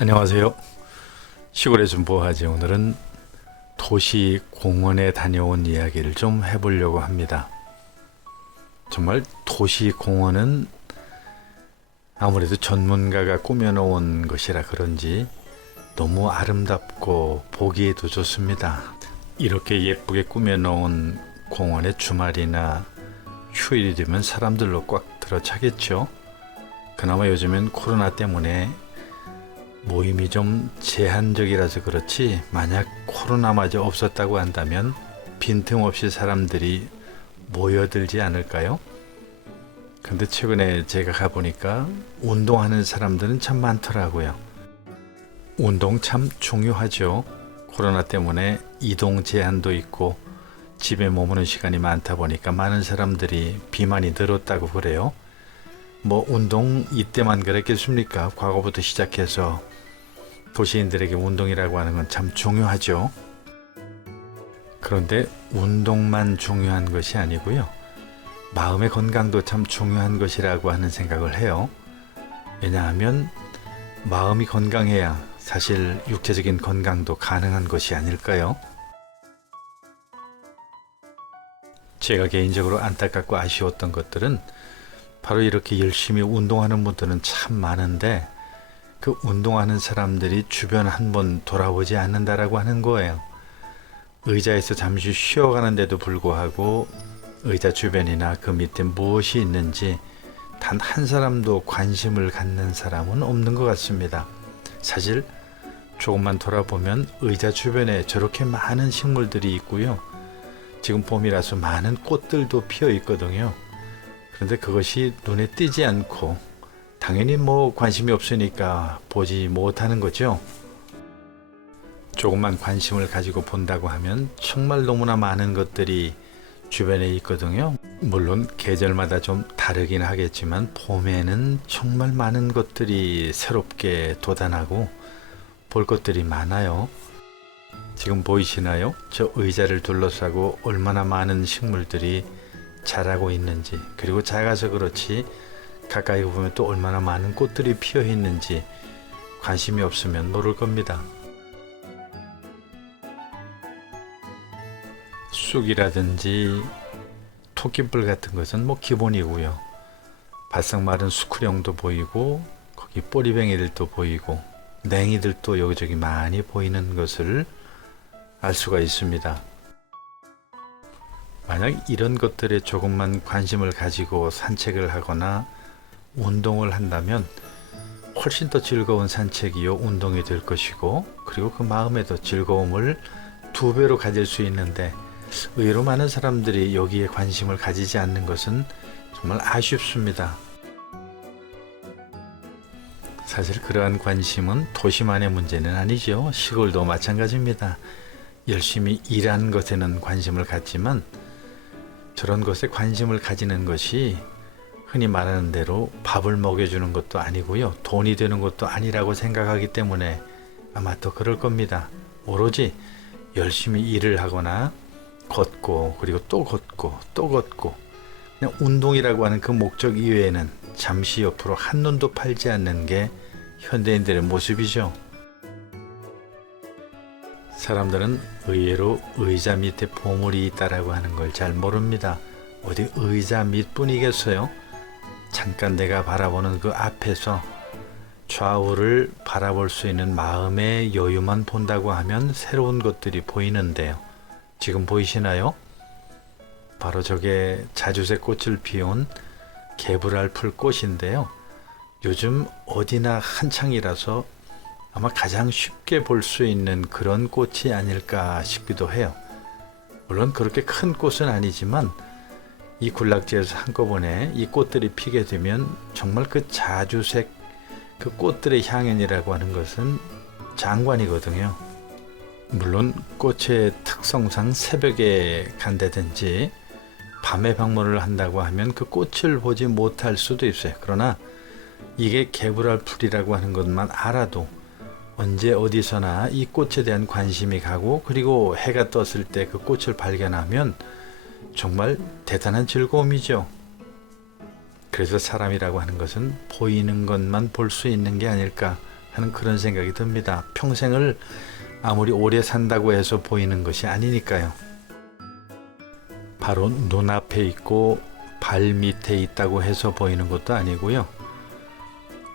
안녕하세요. 시골에 좀 뭐하지? 오늘은 도시 공원에 다녀온 이야기를 좀 해보려고 합니다. 정말 도시 공원은 아무래도 전문가가 꾸며놓은 것이라 그런지 너무 아름답고 보기에도 좋습니다. 이렇게 예쁘게 꾸며놓은 공원에 주말이나 휴일이 되면 사람들로 꽉 들어차겠죠. 그나마 요즘엔 코로나 때문에 모임이 좀 제한적이라서 그렇지, 만약 코로나마저 없었다고 한다면 빈틈없이 사람들이 모여들지 않을까요? 근데 최근에 제가 가보니까 운동하는 사람들은 참 많더라고요. 운동 참 중요하죠. 코로나 때문에 이동 제한도 있고 집에 머무는 시간이 많다 보니까 많은 사람들이 비만이 늘었다고 그래요. 뭐 운동 이때만 그랬겠습니까? 과거부터 시작해서 도시인들에게 운동이라고 하는 건 참 중요하죠. 그런데 운동만 중요한 것이 아니고요. 마음의 건강도 참 중요한 것이라고 하는 생각을 해요. 왜냐하면 마음이 건강해야 사실 육체적인 건강도 가능한 것이 아닐까요? 제가 개인적으로 안타깝고 아쉬웠던 것들은 바로 이렇게 열심히 운동하는 분들은 참 많은데 그 운동하는 사람들이 주변 한번 돌아보지 않는다라고 하는 거예요. 의자에서 잠시 쉬어가는데도 불구하고 의자 주변이나 그 밑에 무엇이 있는지 단 한 사람도 관심을 갖는 사람은 없는 것 같습니다. 사실 조금만 돌아보면 의자 주변에 저렇게 많은 식물들이 있고요. 지금 봄이라서 많은 꽃들도 피어 있거든요. 그런데 그것이 눈에 띄지 않고 당연히 뭐 관심이 없으니까 보지 못하는 거죠. 조금만 관심을 가지고 본다고 하면 정말 너무나 많은 것들이 주변에 있거든요. 물론 계절마다 좀 다르긴 하겠지만 봄에는 정말 많은 것들이 새롭게 돋아나고 볼 것들이 많아요. 지금 보이시나요? 저 의자를 둘러싸고 얼마나 많은 식물들이 자라고 있는지, 그리고 작아서 그렇지 가까이 보면 또 얼마나 많은 꽃들이 피어 있는지 관심이 없으면 모를 겁니다. 쑥이라든지 토끼뿔 같은 것은 뭐 기본이고요. 바싹 마른 수크령도 보이고 거기 꼬리뱅이들도 보이고 냉이들도 여기저기 많이 보이는 것을 알 수가 있습니다. 만약 이런 것들에 조금만 관심을 가지고 산책을 하거나 운동을 한다면 훨씬 더 즐거운 산책이요 운동이 될 것이고, 그리고 그 마음에도 즐거움을 두 배로 가질 수 있는데 의외로 많은 사람들이 여기에 관심을 가지지 않는 것은 정말 아쉽습니다. 사실 그러한 관심은 도시만의 문제는 아니죠. 시골도 마찬가지입니다. 열심히 일하는 것에는 관심을 갖지만 저런 것에 관심을 가지는 것이 흔히 말하는 대로 밥을 먹여주는 것도 아니고요. 돈이 되는 것도 아니라고 생각하기 때문에 아마 더 그럴 겁니다. 오로지 열심히 일을 하거나 걷고 그리고 또 걷고 또 걷고 그냥 운동이라고 하는 그 목적 이외에는 잠시 옆으로 한눈도 팔지 않는 게 현대인들의 모습이죠. 사람들은 의외로 의자 밑에 보물이 있다라고 하는 걸 잘 모릅니다. 어디 의자 밑뿐이겠어요? 잠깐 내가 바라보는 그 앞에서 좌우를 바라볼 수 있는 마음의 여유만 본다고 하면 새로운 것들이 보이는데요. 지금 보이시나요? 바로 저게 자주색 꽃을 피운 개불알 풀꽃인데요. 요즘 어디나 한창이라서 아마 가장 쉽게 볼 수 있는 그런 꽃이 아닐까 싶기도 해요. 물론 그렇게 큰 꽃은 아니지만 이 군락지에서 한꺼번에 이 꽃들이 피게 되면 정말 그 자주색 그 꽃들의 향연이라고 하는 것은 장관이거든요. 물론 꽃의 특성상 새벽에 간다든지 밤에 방문을 한다고 하면 그 꽃을 보지 못할 수도 있어요. 그러나 이게 개불알 풀이라고 하는 것만 알아도 언제 어디서나 이 꽃에 대한 관심이 가고, 그리고 해가 떴을 때 그 꽃을 발견하면 정말 대단한 즐거움이죠. 그래서 사람이라고 하는 것은 보이는 것만 볼 수 있는 게 아닐까 하는 그런 생각이 듭니다. 평생을 아무리 오래 산다고 해서 보이는 것이 아니니까요. 바로 눈앞에 있고 발 밑에 있다고 해서 보이는 것도 아니고요.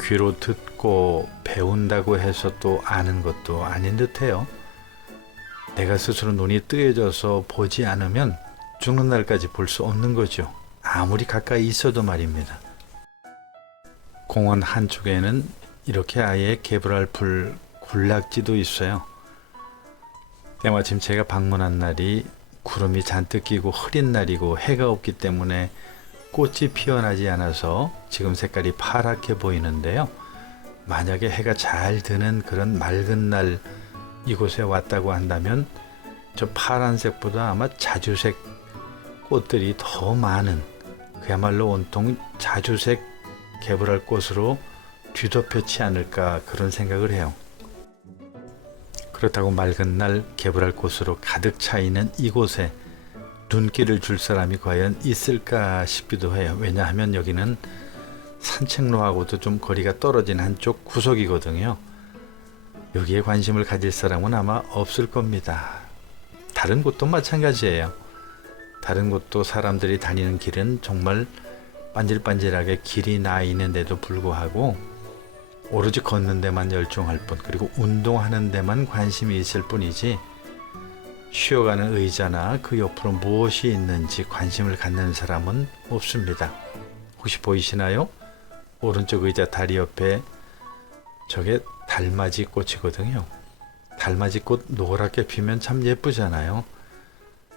귀로 듣고 배운다고 해서 또 아는 것도 아닌 듯해요. 내가 스스로 눈이 뜨여져서 보지 않으면 죽는 날까지 볼 수 없는 거죠. 아무리 가까이 있어도 말입니다. 공원 한쪽에는 이렇게 아예 개불알풀 군락지도 있어요. 때마침 제가 방문한 날이 구름이 잔뜩 끼고 흐린 날이고 해가 없기 때문에 꽃이 피어나지 않아서 지금 색깔이 파랗게 보이는데요. 만약에 해가 잘 드는 그런 맑은 날 이곳에 왔다고 한다면 저 파란색보다 아마 자주색 꽃들이 더 많은, 그야말로 온통 자주색 개불알 꽃으로 뒤덮였지 않을까 그런 생각을 해요. 그렇다고 맑은 날 개불알 꽃으로 가득 차 있는 이곳에 눈길을 줄 사람이 과연 있을까 싶기도 해요. 왜냐하면 여기는 산책로하고도 좀 거리가 떨어진 한쪽 구석이거든요. 여기에 관심을 가질 사람은 아마 없을 겁니다. 다른 곳도 마찬가지예요. 다른 곳도 사람들이 다니는 길은 정말 반질반질하게 길이 나 있는데도 불구하고 오로지 걷는 데만 열중할 뿐, 그리고 운동하는 데만 관심이 있을 뿐이지 쉬어가는 의자나 그 옆으로 무엇이 있는지 관심을 갖는 사람은 없습니다. 혹시 보이시나요? 오른쪽 의자 다리 옆에 저게 달맞이 꽃이거든요. 달맞이 꽃 노랗게 피면 참 예쁘잖아요.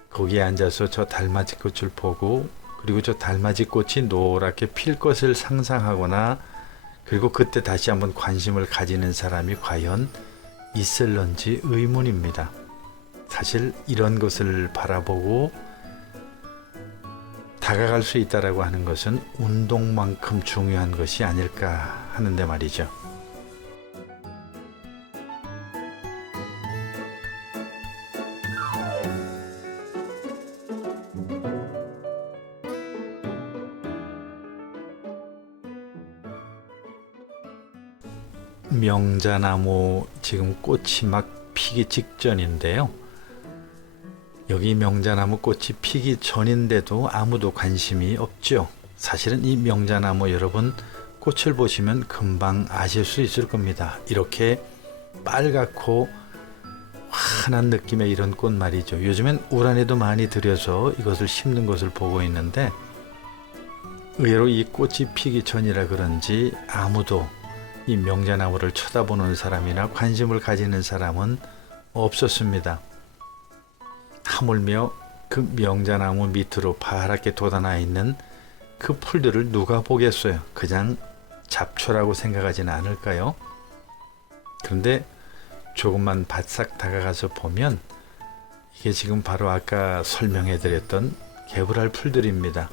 거기에 앉아서 저 달맞이 꽃을 보고, 그리고 저 달맞이 꽃이 노랗게 필 것을 상상하거나, 그리고 그때 다시 한번 관심을 가지는 사람이 과연 있을런지 의문입니다. 사실 이런 것을 바라보고 다가갈 수 있다라고 하는 것은 운동만큼 중요한 것이 아닐까 하는데 말이죠. 명자나무 지금 꽃이 막 피기 직전인데요. 여기 명자나무 꽃이 피기 전인데도 아무도 관심이 없죠. 사실은 이 명자나무 여러분 꽃을 보시면 금방 아실 수 있을 겁니다. 이렇게 빨갛고 환한 느낌의 이런 꽃 말이죠. 요즘엔 우란에도 많이 들여서 이것을 심는 것을 보고 있는데, 의외로 이 꽃이 피기 전이라 그런지 아무도 이 명자나무를 쳐다보는 사람이나 관심을 가지는 사람은 없었습니다. 하물며 그 명자나무 밑으로 파랗게 돋아나 있는 그 풀들을 누가 보겠어요? 그냥 잡초라고 생각하지는 않을까요? 그런데 조금만 바싹 다가가서 보면 이게 지금 바로 아까 설명해 드렸던 개불알 풀들입니다.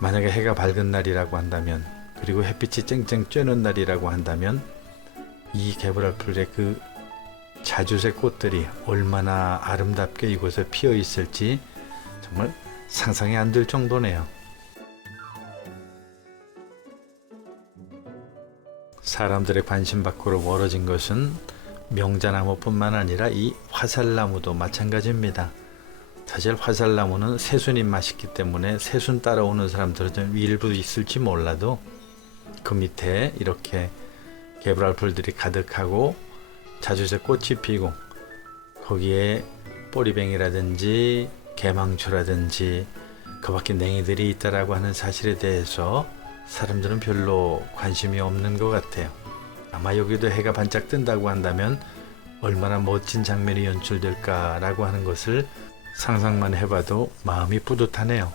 만약에 해가 밝은 날이라고 한다면, 그리고 햇빛이 쨍쨍 쬐는 날이라고 한다면 이 개불알 풀의 그 자주색 꽃들이 얼마나 아름답게 이곳에 피어 있을지 정말 상상이 안 될 정도네요. 사람들의 관심 밖으로 멀어진 것은 명자나무뿐만 아니라 이 화살나무도 마찬가지입니다. 사실 화살나무는 새순이 맛있기 때문에 새순 따라오는 사람들은 좀 일부 있을지 몰라도 그 밑에 이렇게 개불알 풀들이 가득하고 자주색 꽃이 피고 거기에 보리뱅이라든지 개망초라든지 그 밖에 냉이들이 있다라고 하는 사실에 대해서 사람들은 별로 관심이 없는 것 같아요. 아마 여기도 해가 반짝 뜬다고 한다면 얼마나 멋진 장면이 연출될까라고 하는 것을 상상만 해봐도 마음이 뿌듯하네요.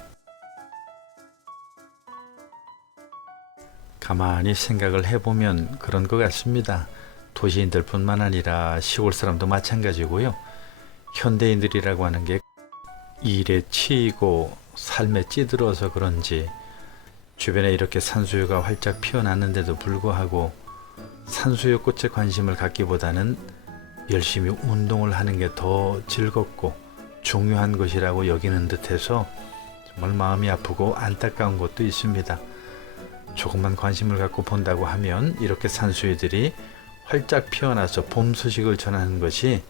가만히 생각을 해보면 그런 것 같습니다. 도시인들 뿐만 아니라 시골 사람도 마찬가지고요. 현대인들이라고 하는 게 일에 치이고 삶에 찌들어서 그런지 주변에 이렇게 산수유가 활짝 피어났는데도 불구하고 산수유 꽃에 관심을 갖기보다는 열심히 운동을 하는 게 더 즐겁고 중요한 것이라고 여기는 듯해서 정말 마음이 아프고 안타까운 것도 있습니다. 조금만 관심을 갖고 본다고 하면 이렇게 산수유들이 활짝 피어나서 봄 소식을 전하는 것이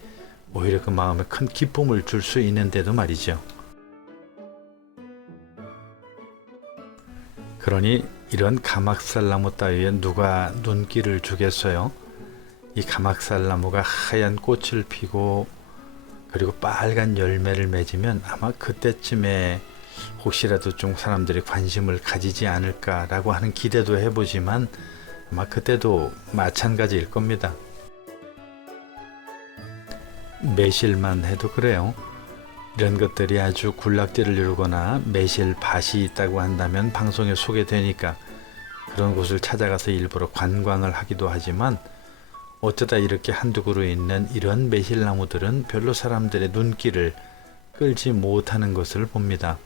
오히려 그 마음에 큰 기쁨을 줄 수 있는데도 말이죠. 그러니 이런 가막살나무 따위에 누가 눈길을 주겠어요? 이 가막살나무가 하얀 꽃을 피고 그리고 빨간 열매를 맺으면 아마 그때쯤에 혹시라도 좀 사람들이 관심을 가지지 않을까라고 하는 기대도 해보지만 아마 그때도 마찬가지일 겁니다. 매실만 해도 그래요. 이런 것들이 아주 군락지를 이루거나 매실밭이 있다고 한다면 방송에 소개되니까 그런 곳을 찾아가서 일부러 관광을 하기도 하지만 어쩌다 이렇게 한두 그루 있는 이런 매실나무들은 별로 사람들의 눈길을 끌지 못하는 것을 봅니다.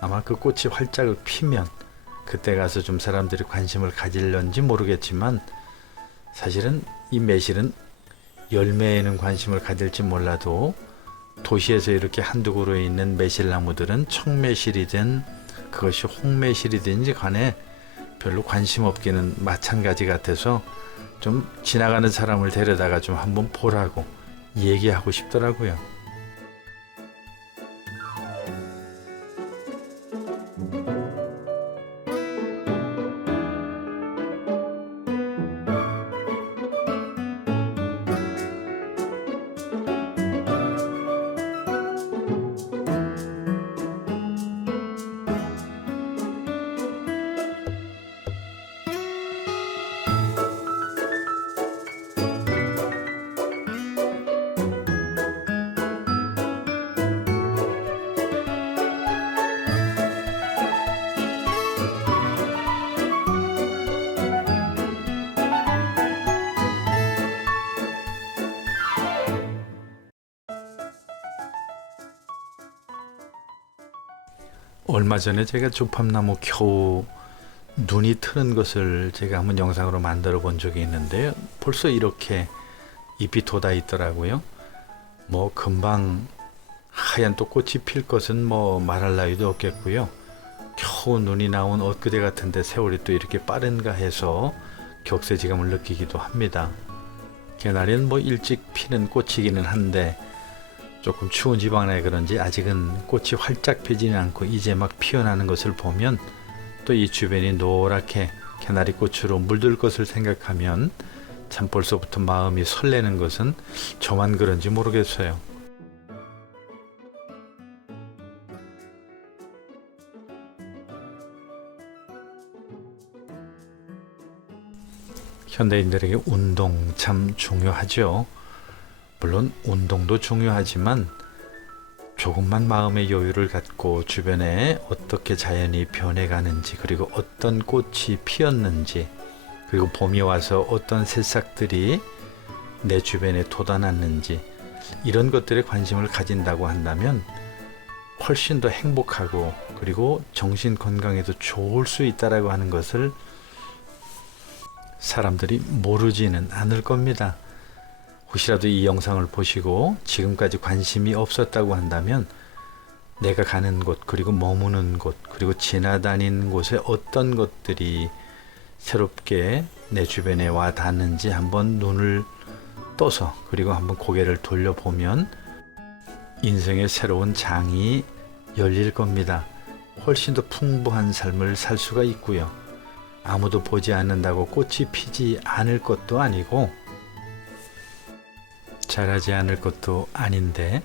아마 그 꽃이 활짝 피면 그때 가서 좀 사람들이 관심을 가질런지 모르겠지만 사실은 이 매실은 열매에는 관심을 가질지 몰라도 도시에서 이렇게 한두 그루 있는 매실나무들은 청매실이든 그것이 홍매실이든지 간에 별로 관심 없기는 마찬가지 같아서 좀 지나가는 사람을 데려다가 좀 한번 보라고 얘기하고 싶더라고요. 얼마 전에 제가 조팝나무 겨우 눈이 트는 것을 제가 한번 영상으로 만들어 본 적이 있는데요. 벌써 이렇게 잎이 돋아 있더라고요. 뭐 금방 하얀 또 꽃이 필 것은 뭐 말할 나위도 없겠고요. 겨우 눈이 나온 엊그제 같은데 세월이 또 이렇게 빠른가 해서 격세지감을 느끼기도 합니다. 개나리는 뭐 일찍 피는 꽃이기는 한데 조금 추운 지방에 그런지 아직은 꽃이 활짝 피지는 않고 이제 막 피어나는 것을 보면 또 이 주변이 노랗게 개나리 꽃으로 물들 것을 생각하면 참 벌써부터 마음이 설레는 것은 저만 그런지 모르겠어요. 현대인들에게 운동 참 중요하죠. 물론 운동도 중요하지만 조금만 마음의 여유를 갖고 주변에 어떻게 자연이 변해가는지 그리고 어떤 꽃이 피었는지 그리고 봄이 와서 어떤 새싹들이 내 주변에 돋아났는지 이런 것들에 관심을 가진다고 한다면 훨씬 더 행복하고 그리고 정신 건강에도 좋을 수 있다라고 하는 것을 사람들이 모르지는 않을 겁니다. 혹시라도 이 영상을 보시고 지금까지 관심이 없었다고 한다면 내가 가는 곳 그리고 머무는 곳 그리고 지나다니는 곳에 어떤 것들이 새롭게 내 주변에 와 닿는지 한번 눈을 떠서 그리고 한번 고개를 돌려보면 인생의 새로운 장이 열릴 겁니다. 훨씬 더 풍부한 삶을 살 수가 있고요. 아무도 보지 않는다고 꽃이 피지 않을 것도 아니고 자라지 않을 것도 아닌데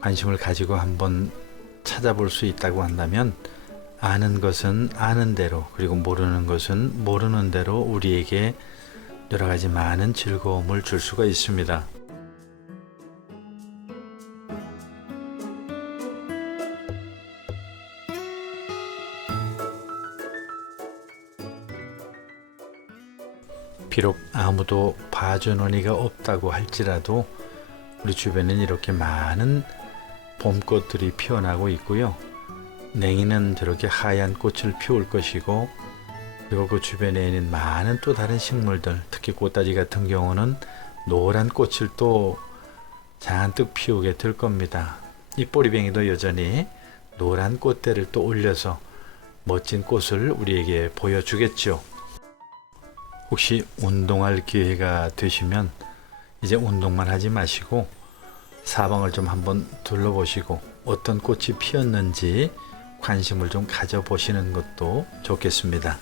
관심을 가지고 한번 찾아볼 수 있다고 한다면 아는 것은 아는 대로 그리고 모르는 것은 모르는 대로 우리에게 여러 가지 많은 즐거움을 줄 수가 있습니다. 비록 아무도 봐주는 이가 없다고 할지라도 우리 주변엔 이렇게 많은 봄꽃들이 피어나고 있고요. 냉이는 저렇게 하얀 꽃을 피울 것이고 그리고 그 주변에 있는 많은 또 다른 식물들 특히 꽃다지 같은 경우는 노란 꽃을 또 잔뜩 피우게 될 겁니다. 이 보리뱅이도 여전히 노란 꽃대를 또 올려서 멋진 꽃을 우리에게 보여주겠죠. 혹시 운동할 기회가 되시면 이제 운동만 하지 마시고 사방을 좀 한번 둘러보시고 어떤 꽃이 피었는지 관심을 좀 가져보시는 것도 좋겠습니다.